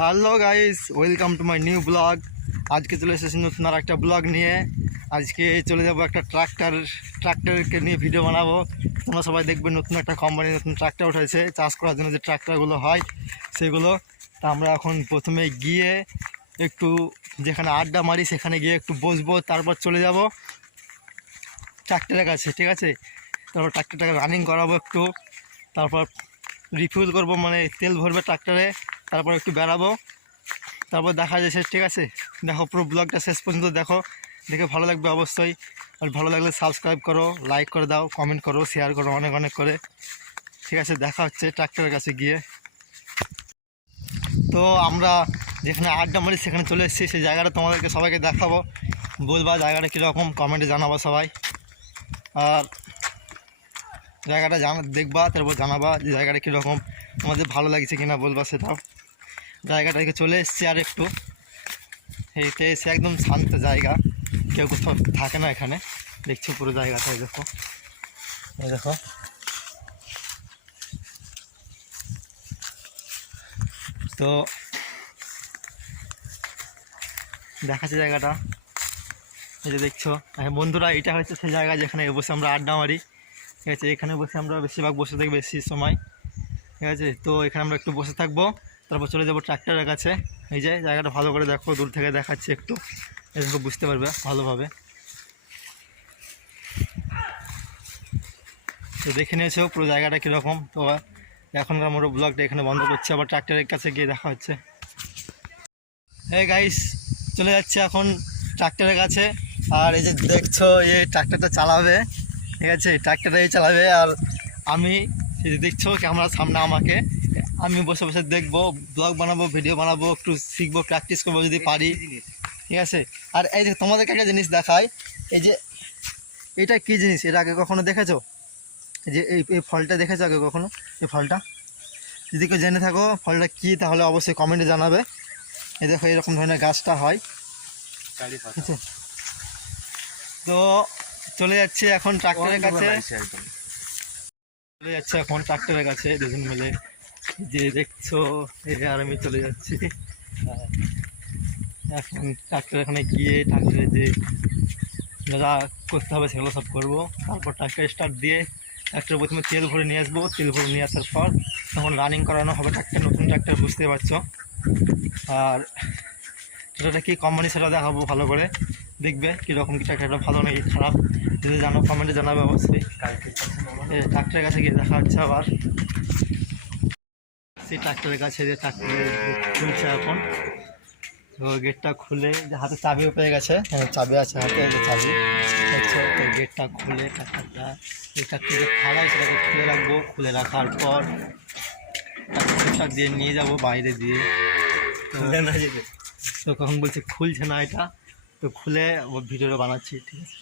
Hello guys, welcome to my new blog. আজকে চলে এসেছি নতুন আর একটা ব্লগ নিয়ে। আজকে চলে যাব একটা ট্রাক্টর, ট্রাক্টরকে নিয়ে ভিডিও বানাবো। তোমরা সবাই দেখবে নতুন একটা কোম্পানি নতুন ট্রাক্টর উঠেছে চাষ করার জন্য যে ট্রাক্টরগুলো হয়, সেগুলো। তা আমরা এখন প্রথমে গিয়ে একটু যেখানে আড্ডা মারি, সেখানে গিয়ে একটু বসবো, তারপর চলে যাব ট্রাক্টরের কাছে, ঠিক আছে? তারপর ট্রাক্টরটাকে রানিং করাবো একটু। তারপর রিফিউল করব মানে তেল ভরবে ট্রাক্টরে। তারপর একটু বেড়াবো। তারপর দেখা যাচ্ছে ঠিক আছে? দেখো, পুরো ব্লগটা শেষ পর্যন্ত দেখো। দেখে ভালো লাগবে অবশ্যই। আর ভালো লাগলে সাবস্ক্রাইব করো লাইক করে দাও কমেন্ট করো শেয়ার করো, অনেক অনেক করে। ঠিক আছে, দেখা হচ্ছে ট্রাক্টরের কাছে গিয়ে। তো আমরা যেখানে আড্ডা মারি, সেখানে চলে এসেছি। সেই জায়গাটা তোমাদেরকে সবাইকে দেখাবো। বলবা জায়গাটা কীরকম কমেন্টে জানাব সবাই। আর জায়গাটা জানা, দেখবা, তারপর জানাবা যে জায়গাটা কীরকম, তোমাদের ভালো লাগছে কিনা বলবা সেটাও। জায়গাটা থেকে চলে এসছে আর একটু। এইটা এসে একদম শান্ত জায়গা। কেউ কোথাও থাকে না এখানে। দেখছ পুরো জায়গাটা, এই দেখো। এই দেখো। তো দেখাচ্ছে জায়গাটা। এই যে দেখছ। হ্যাঁ বন্ধুরা, এটা হচ্ছে সেই জায়গা যেখানে বসে আমরা আড্ডা মারি। ঠিক আছে, এখানে বসে আমরা বেশিরভাগ বসে থাকি বেশি সময়। ঠিক আছে, তো এখানে আমরা একটু বসে থাকব। তারপর চলে যাব ট্রাক্টরের কাছে। এই যে জায়গাটা ভালো করে দেখো, দূর থেকে দেখাচ্ছি একটু। এরকম বুঝতে পারবে ভালোভাবে। তো দেখে নিয়েছো পুরো জায়গাটা কীরকম। তো এখনকার মোটো ব্লগটা এখানে বন্ধ করছি, আবার ট্রাক্টরের কাছে গিয়ে দেখা হচ্ছে। এই গাইস চলে যাচ্ছে এখন ট্রাক্টরের কাছে। আর এই যে দেখছ, এই ট্রাক্টরটা চালাবে। ঠিক আছে ট্রাক্টরটা এই চালাবে। আর আমি দেখছ, ক্যামেরার সামনে আমাকে। আমি বসে বসে দেখব ব্লগ বানাবো ভিডিও বানাবো একটু শিখব প্র্যাকটিস করব যদি পারি। ঠিক আছে? আর এই যে তোমাদেরকে একটা জিনিস দেখায় এই যে এটা কী জিনিস? এটা আগে কখনো দেখেছ? এই যে এই এই ফলটা দেখেছ আগে কখনো? এই ফলটা? যদি কেউ জেনে থাকো ফলটা কী তাহলে অবশ্যই কমেন্টে জানাবে। এই দেখো এরকম ধরনের গাছটা হয়। তো চলে যাচ্ছে এখন ট্রাক্টরের কাছে। চলে যাচ্ছে এখন ট্রাক্টরের কাছে দুজন মিলে। যে দেখছ, এই আর আমি চলে যাচ্ছি। ট্রাক্টর এখানে গিয়ে ট্রাক্টরে যে যা করতে হবে সেগুলো সব করব। তারপর ট্রাক্টর স্টার্ট দিয়ে ট্রাক্টর প্রথমে তেল ভরে নিয়ে আসব। তেল ভরে নিয়ে আসার পর তখন রানিং করানো হবে ট্রাক্টর নতুন ট্রাক্টর বুঝতে পারছ। আর সেটা কি কোম্পানি সেটা দেখাবো ভালো করে। দেখবে কীরকম কি ট্রাক্টরটা ভালো নাকি খারাপ। যদি জানো কমেন্টে জানাবে অবশ্যই। ট্রাক্টরের কাছে গিয়ে দেখা হচ্ছে আবার। সেই ট্রাক্টরের কাছে যে ট্রাক্টর খুলছে এখন। তো গেটটা খুলে যে হাতে চাবিও পেয়ে গেছে হ্যাঁ, চাবি আছে হাতে চাবি। হচ্ছে তো গেটটা খুলে ট্রাক্টরটা এই ট্রাক্টর যে খাড়াই সেটাকে খুলে রাখব। খুলে রাখার পর ট্রাক্টরটা দিয়ে নিয়ে যাব বাইরে দিয়ে। তো তো কখন বলছে খুলছে না এটা। তো খুলে ও ভিডিওটা বানাচ্ছি ঠিক আছে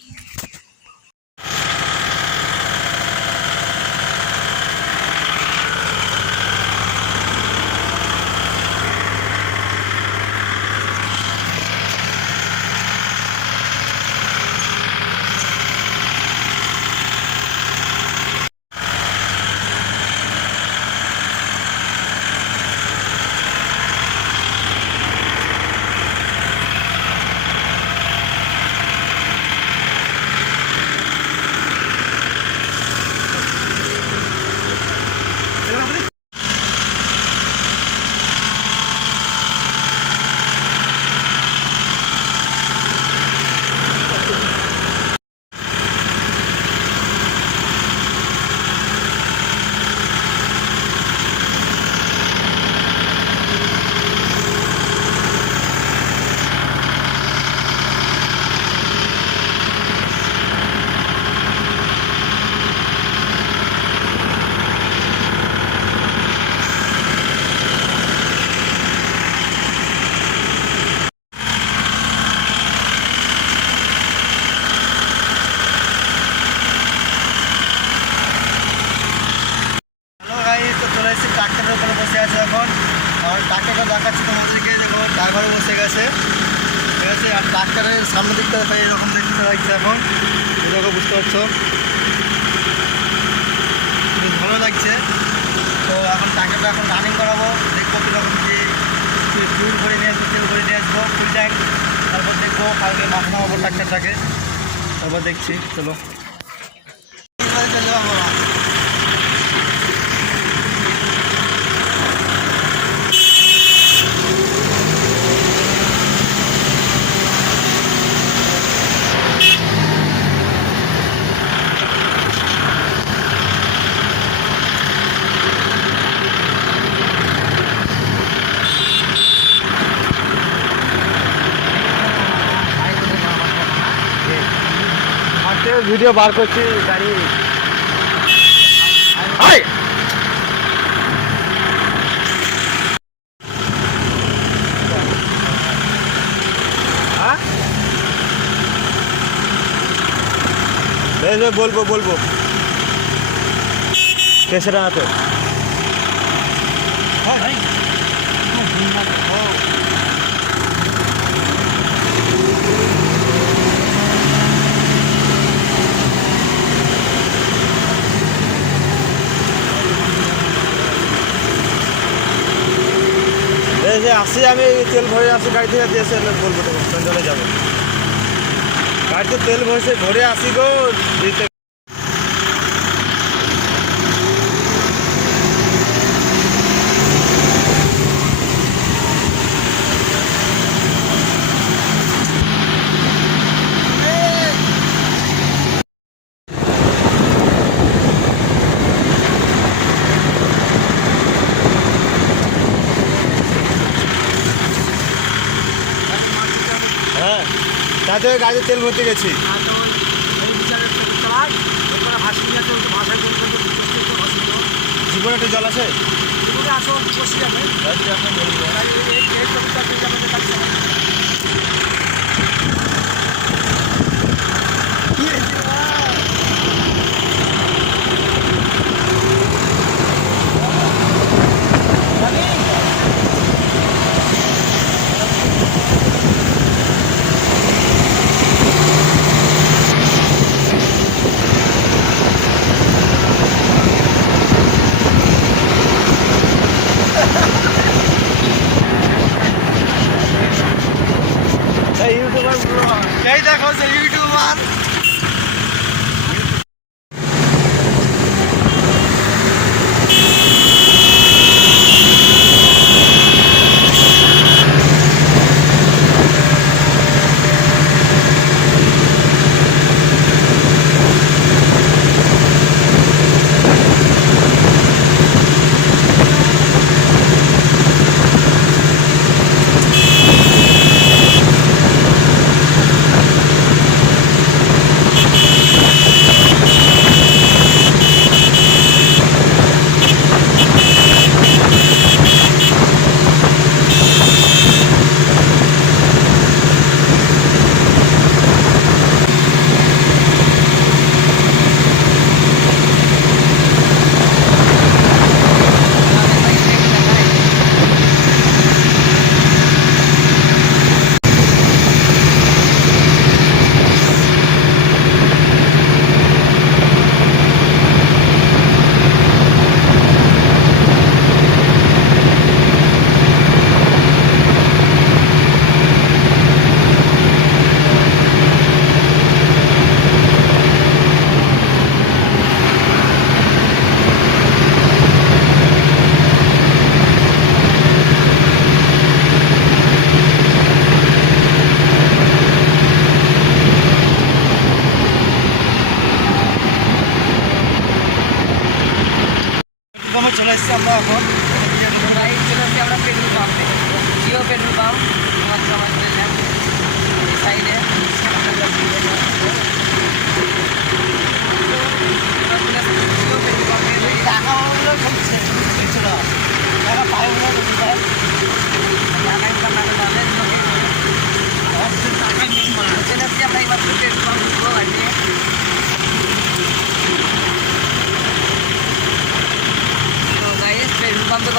হ্যালো গাইস তো চলে এসেছি ট্রাক্টরের উপরে বসে আছে এখন আর ট্রাক্টরটা দেখাচ্ছি তোমাদেরকে দেখো ড্রাইভারও বসে গেছে ট্রাক্টরের সামনে দিকটা দেখো এরকম দেখতে লাগছে এখন। এরকম বুঝতে পারছ? ভালো লাগছে। তো এখন ট্রাক্টরটা এখন রানিং করাবো, দেখব কীরকম কী ফুল ভরে নিয়ে আসব তেল ভরে নিয়ে আসব ফুল ট্যাঙ্ক তারপর দেখব কালকে মাথা নামাবো ট্রাক্টারটাকে তারপর দেখছি, চলো। ভিডিও বার করছি গাড়ি বলব বলব। কেসের হাতে এই যে আসি, আমি তেল ভরে আসি, গাড়ি থেকে দিয়ে এসে বলব তো চলে যাব। গাড়িতে তেল ভরে ঘরে আসি গো হ্যাঁ। তাতে গাড়ি গাড়িতে তেল ভরতে গেছি। জীবনে একটু জল আছে ইউটিউবার এই দেখো যে ইউটিউবার।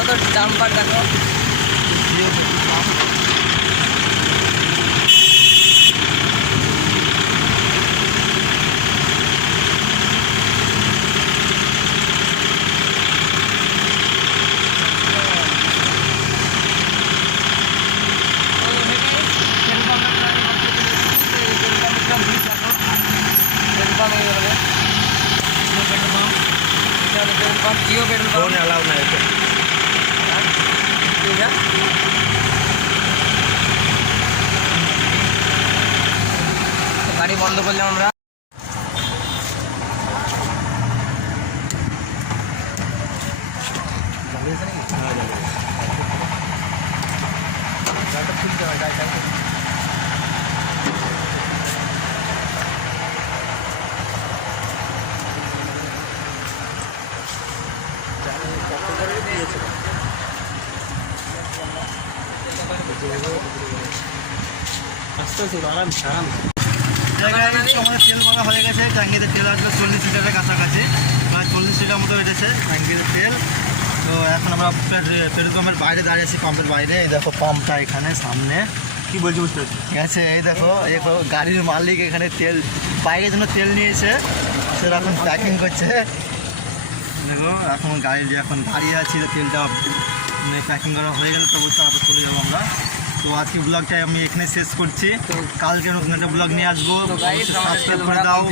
পেট্রোল পাম্পে কত দাম পার দেখো বন্ধ করলাম আমরা জায়গায় তেল ভরা হয়ে গেছে ট্যাঙ্কিতে তেল আসবে চল্লিশ লিটারের কাছাকাছি। প্রায় চল্লিশ লিটার মতো এসেছে ট্যাঙ্কিতে তেল। তো এখন আমরা পেট্রো- পেট্রোল পাম্পের বাইরে দাঁড়িয়ে আছি পাম্পের বাইরে। এই দেখো পাম্পটা এখানে সামনে। কি বলছি বুঝতে পারছি ঠিক এই দেখো এই গাড়ির মালিক এখানে তেল বাইকের জন্য তেল নিয়েছে। সেটা এখন প্যাকিং করছে। দেখো এখন গাড়ি এখন দাঁড়িয়ে আছি তেলটা প্যাকিং করা হয়ে গেলে তবু তারপর চলে যাব আমরা। তো আজকে ব্লগটাই আমি এখানে শেষ করছি। কালকে নতুন একটা ব্লগ নিয়ে আসব। সাবস্ক্রাইব করে দাও।